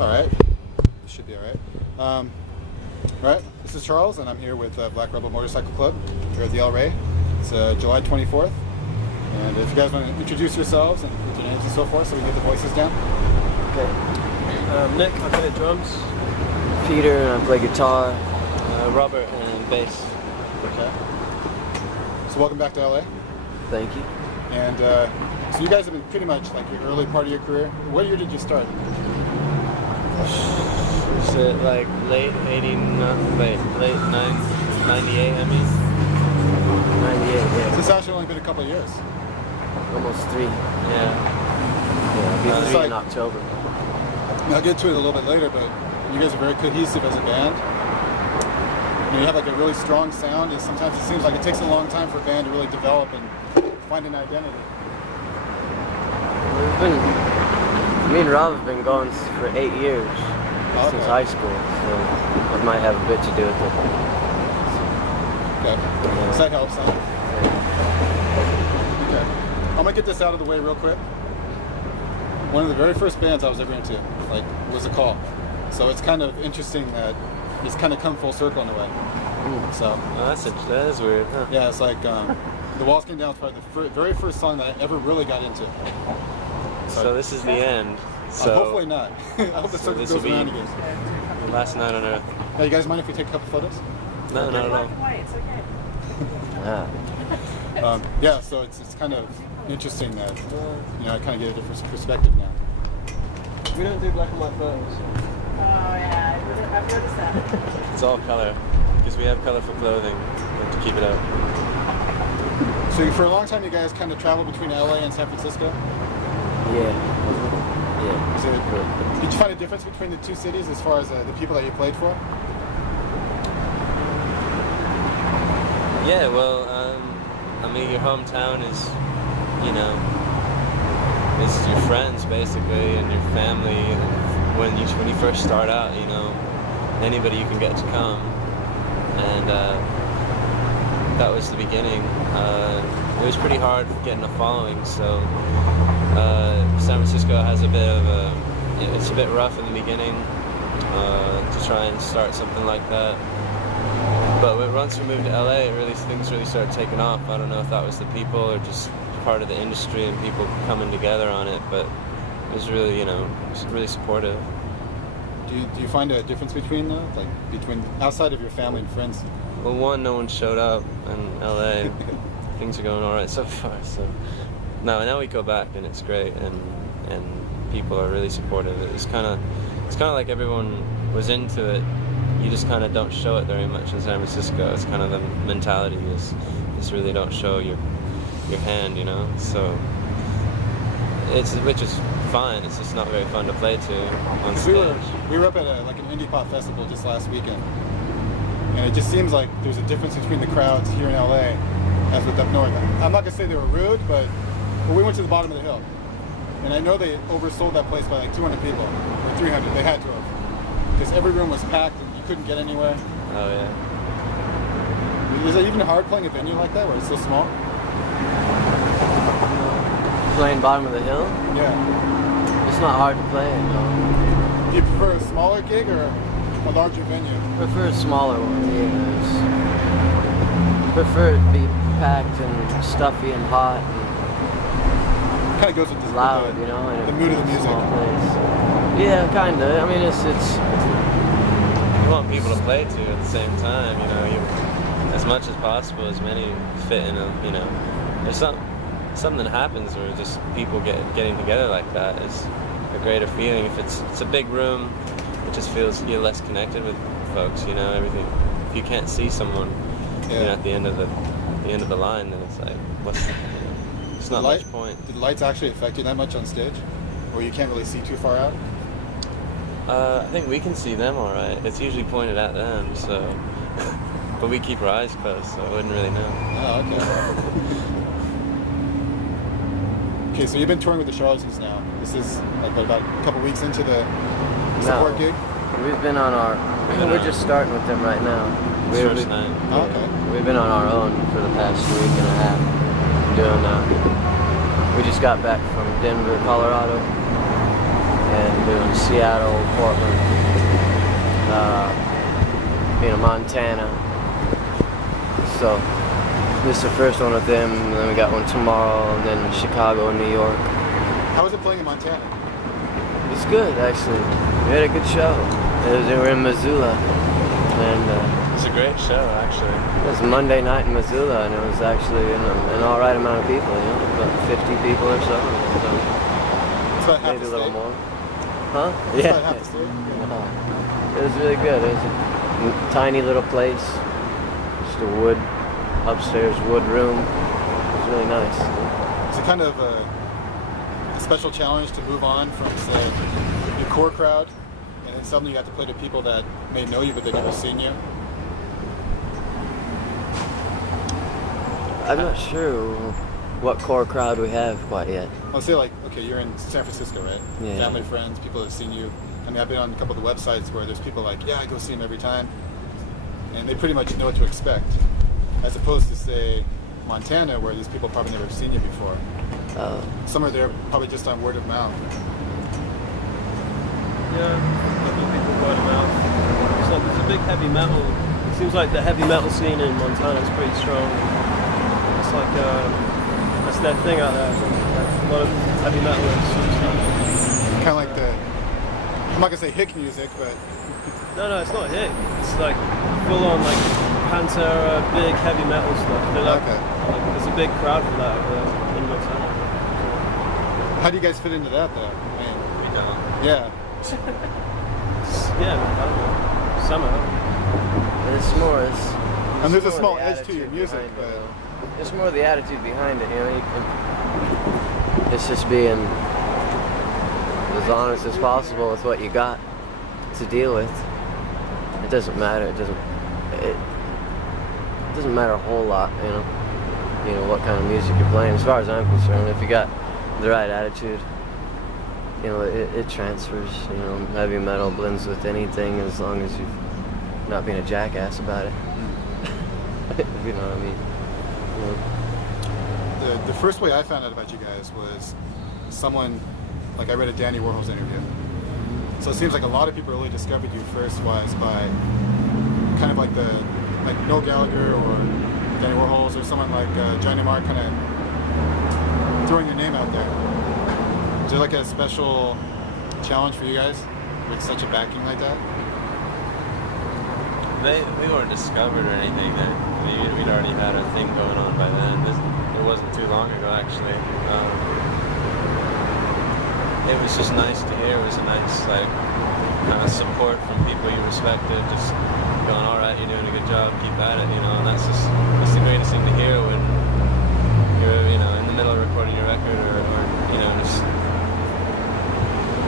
All right. Should be all right. Right. This is Charles, and I'm here with Black Rebel Motorcycle Club here at the El Rey. It's July 24th. And if you guys want to introduce yourselves and put your names and so forth so we can get the voices down. Okay. Nick, I play drums. Peter, and I play guitar. Robert, and bass. Okay. So welcome back to LA. Thank you. And so you guys have been pretty much like your early part of your career. What year did you start? Is it like late 98, I mean? 98, yeah. So it's actually only been a couple of years. Almost 3. Yeah, I'll be 3 in October. I'll get to it a little bit later, but you guys are very cohesive as a band. You have like a really strong sound, and sometimes it seems like it takes a long time for a band to really develop and find an identity. Me and Rob have been going for 8 years, since high school, so it might have a bit to do with it. Okay, so that helps, huh? Okay, I'm gonna get this out of the way real quick. One of the very first bands I was ever into, was a Call. So it's kind of interesting that it's kind of come full circle in a way. So that is weird, huh? Yeah, it's like The Walls Came Down is probably the very first song that I ever really got into. So this is the end. So hopefully not. I hope the circle goes around again. Last night on Earth. Hey, you guys mind if we take a couple photos? No, okay. Not at all. It's okay. Yeah, so it's kind of interesting that I kind of get a different perspective now. We don't do black and white photos. Oh yeah, I've noticed that. It's all color, because we have colorful clothing to keep it out. So for a long time you guys kind of traveled between LA and San Francisco? Yeah. Did you find a difference between the two cities as far as the people that you played for? Yeah, well, I mean, your hometown is, is your friends basically, and your family. When you first start out, anybody you can get to come, and that was the beginning. It was pretty hard getting a following, so San Francisco has a bit of it's a bit rough in the beginning to try and start something like that. But once we moved to LA, things really started taking off. I don't know if that was the people or just part of the industry and people coming together on it, but it was really, really supportive. Do you find a difference between between outside of your family and friends? Well, one, no one showed up in LA. Things are going all right so far. So now we go back and it's great, and people are really supportive. It's kind of like everyone was into it. You just kind of don't show it very much in San Francisco. It's kind of the mentality is just really don't show your hand, So which is fine. It's just not very fun to play to on stage. We were up at an indie pop festival just last weekend, and it just seems like there's a difference between the crowds here in LA as with up north. I'm not gonna say they were rude, but we went to the bottom of the hill, and I know they oversold that place by like 200 people or 300. They had to have, because every room was packed and you couldn't get anywhere. Oh yeah. Is it even hard playing a venue like that where it's so small? Playing bottom of the hill? Yeah. It's not hard to play, no. Do you prefer a smaller gig or a larger venue? Prefer a smaller one, yes. Prefer it to be packed and stuffy and hot and Kind of goes with loud, the in mood of the music. small place. Yeah, kind of. I mean, it's. You want people to play to at the same time, as much as possible, as many fit in a, There's something that happens where just people getting together like that is a greater feeling. If it's a big room, it just feels you're less connected with folks. Everything. If you can't see someone, at the end of the line, then it's like, it's not much point. Did the lights actually affect you that much on stage, where you can't really see too far out? I think we can see them all right. It's usually pointed at them, so. But we keep our eyes closed, so I wouldn't really know. Oh, okay. Okay, so you've been touring with the Charlatans now. This is about a couple weeks into the support gig? We've been on we're just starting with them right now. First night. Oh, okay. We've been on our own for the past week and a half doing, we just got back from Denver, Colorado. and doing Seattle, Portland, Montana. So this is the first one with them, and then we got one tomorrow, and then Chicago and New York. How was it playing in Montana? It's good, actually. We had a good show. We were in Missoula, and It's a great show, actually. it was Monday night in Missoula, and it was actually an all right amount of people, about 50 people or so. It's about half Maybe the a little state. more. Huh? It's Yeah. about half the state. Yeah. It was really good. It was a tiny little place, just a wood, upstairs wood room. It was really nice. It's a kind of a special challenge to move on from, say, your core crowd, and then suddenly you have to play to people that may know you but they've never seen you. I'm not sure what core crowd we have quite yet. I'll say, like, okay, you're in San Francisco, right? Yeah. Family, friends, people have seen you. I mean, I've been on a couple of the websites where there's people like, yeah, I go see him every time, and they pretty much know what to expect, as opposed to, say, Montana, where these people probably never have seen you before. Some are there probably just on word of mouth. Yeah, a couple of people word of mouth. It's like there's a big heavy metal. It seems like the heavy metal scene in Montana is pretty strong. It's like that's their thing out there. Like, a lot of heavy metal is Kind of like the, I'm not gonna say hick music, but no, it's not hick. It's like full on like Pantera, big heavy metal stuff. They're like, Okay. like there's a big crowd for that over there in Montana. how do you guys fit into that, though? I mean, We don't. yeah. Yeah, I don't know. Somehow. But it's more. And there's a more small the edge to your attitude music, behind it, but though. It's more the attitude behind it, You can. It's just being as honest as possible with what you got to deal with. It doesn't matter. It doesn't matter a whole lot, what kind of music you're playing. As far as I'm concerned, if you got the right attitude, it transfers. Heavy metal blends with anything as long as you're not being a jackass about it. If you know what I mean. the first way I found out about you guys was someone, like I read a Danny Warhol's interview. So it seems like a lot of people really discovered you first was by kind of like Noel Gallagher or Danny Warhol's or someone like Johnny Marr kind of throwing your name out there. Is there like a special challenge for you guys with such a backing like that? We weren't discovered or anything. We'd already had a thing going on by then. It wasn't too long ago, actually. It was just nice to hear. It was a nice, kind of support from people you respected. Just going, all right, you're doing a good job. Keep at it, And that's the greatest thing to hear when you're, in the middle of recording your record or just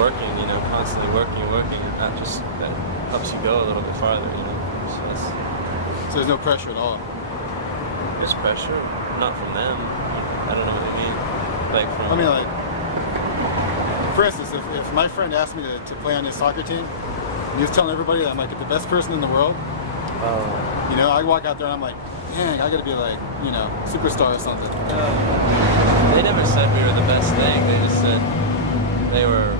working, constantly working. That helps you go a little bit farther, So there's no pressure at all. There's pressure, not from them. I don't know what you mean. I mean, for instance, if my friend asked me to play on his soccer team, and he was telling everybody that I'm like the best person in the world, I walk out there and I'm like, dang, I gotta be like, superstar or something. They never said we were the best thing. They just said they were.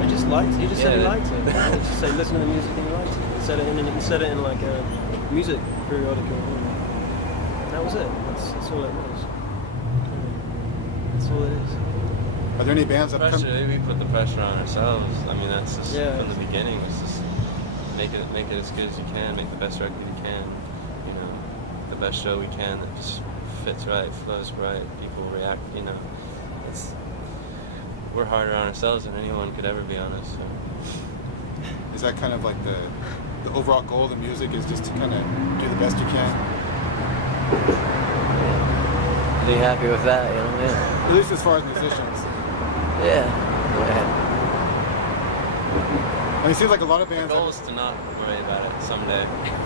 I just liked it. He just said he Yeah. liked it. He just said listen to the music and he liked it. He said it in like a music periodical. That was it. That's all it was. That's all it is. Are there any bands that come? Pressure. We put the pressure on ourselves. I mean, that's just from the beginning. It's just make it as good as you can. Make the best record you can. The best show we can that just fits right, flows right. People react. We're harder on ourselves than anyone could ever be on us. So. Is that kind of like the overall goal of the music is just to kind of do the best you can? Be happy with that, Yeah. At least as far as musicians. Yeah. I mean, it seems like a lot of bands. The goal is to not worry about it someday.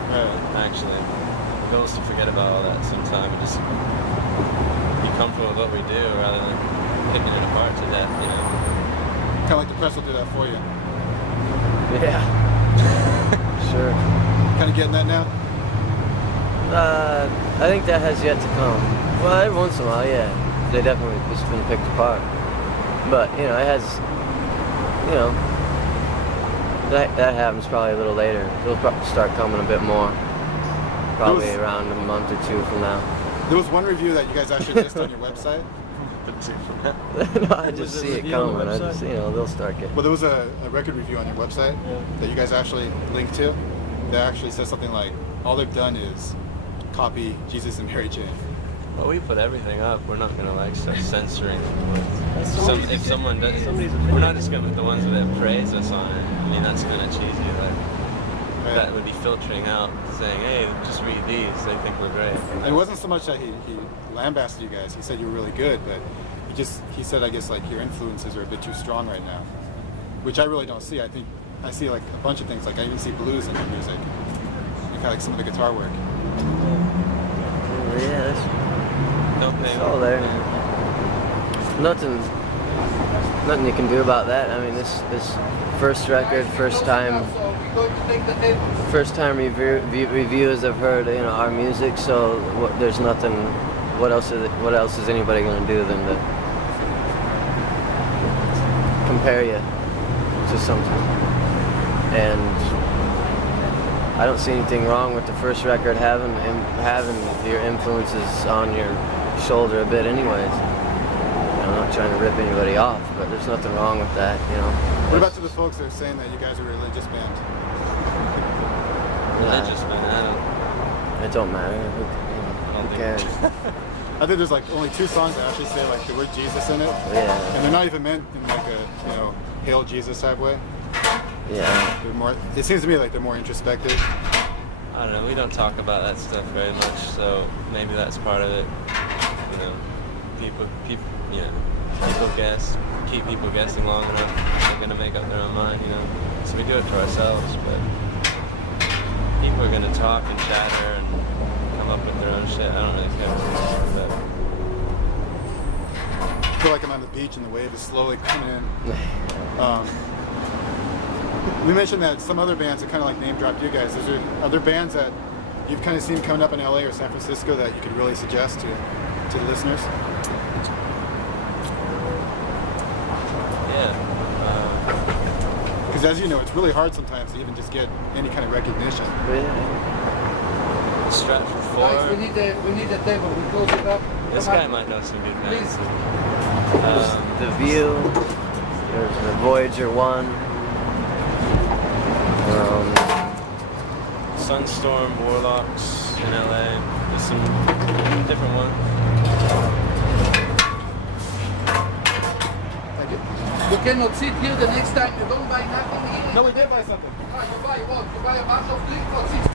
Right. Actually, the goal is to forget about all that sometime and just be comfortable with what we do rather than picking it apart to death. Kind of like the press will do that for you. Yeah. Sure. Kind of getting that now? I think that has yet to come. Well, every once in a while, yeah. They definitely just been picked apart. But, it has you know, that happens probably a little later. It'll start coming a bit more, probably Those- around a month or two from now. There was one review that you guys actually list on your website. No, I just Was see it it review on the coming. I website? just, you know, they'll start getting. Well, there was a record review on your website Yeah. that you guys actually linked to that actually says something like, all they've done is copy Jesus and Mary Jane. Well, we put everything up. We're not gonna like start censoring. somebody's If someone does, somebody's we're opinion. not just gonna put the ones that praise us on it. I mean, that's kind of cheesy. Like Right? that would be filtering out, saying, "Hey, just read these. They think we're great." It wasn't so much that he lambasted you guys. He said you were really good, but he said, I guess, like your influences are a bit too strong right now, which I really don't see. I think I see like a bunch of things. Like I even see blues in your music. You kind of like some of the guitar work. Yeah, that's Don't pay. it's all there. Nothing you can do about that. I mean, this first record, first time reviewers have heard, you know, our music. So there's nothing. What else is anybody gonna do than to compare you to something? And I don't see anything wrong with the first record having your influences on your shoulder a bit, anyways. I'm not trying to rip anybody off, but there's nothing wrong with that, you know. What about to the folks that are saying that you guys are a religious band? Religious, man. It don't matter. Who don't cares? I think there's like only 2 songs that actually say like the word Jesus in it, Yeah, and they're not even meant in like a hail Jesus type way. yeah. They're more. It seems to me like they're more introspective. I don't know. We don't talk about that stuff very much, so maybe that's part of it. You know, people guess. Keep people guessing long enough, they're gonna make up their own mind. You know, so we do it to ourselves, but people are gonna talk and chatter and come up with their own shit. I don't really care. But I feel like I'm on the beach and the wave is slowly coming in. We mentioned that some other bands that kind of like name dropped you guys. Is there other bands that you've kind of seen coming up in LA or San Francisco that you could really suggest to the listeners? yeah, Because as you know, it's really hard sometimes to even just get any kind of recognition. Stratford Guys, 4. we need the table. We close it up. This Come guy on. might know some good bands. Please. The View. There's the Voyager 1. Sunstorm, Warlocks in LA. There's some different ones. Thank you. You cannot sit here the next time. You don't buy nothing here. No, we did buy something. Ah, you buy what? You buy a bottle of drink?